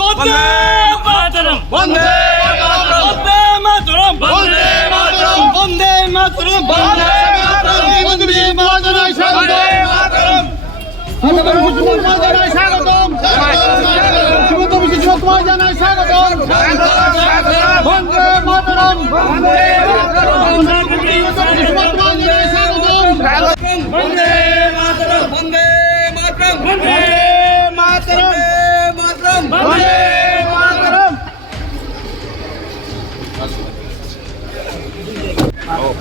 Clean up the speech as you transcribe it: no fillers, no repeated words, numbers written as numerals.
বন্দে মাতরম বন্দে মাতরম বন্দে মাতরম বন্দে মাতরম বন্দে মাতরম বন্দে মাতরম বন্দে মাতরম আমাদের মুসলমান জানাই স্বাগতম যুবক বিশেষজ্ঞ জানাই স্বাগতম বন্দে মাতরম বন্দে মাতরম বন্দে মাতরম জানাই স্বাগতম বন্দে মাতরম বন্দে মাতরম বন্দে মাতরম বন্দে মাতরম Oh,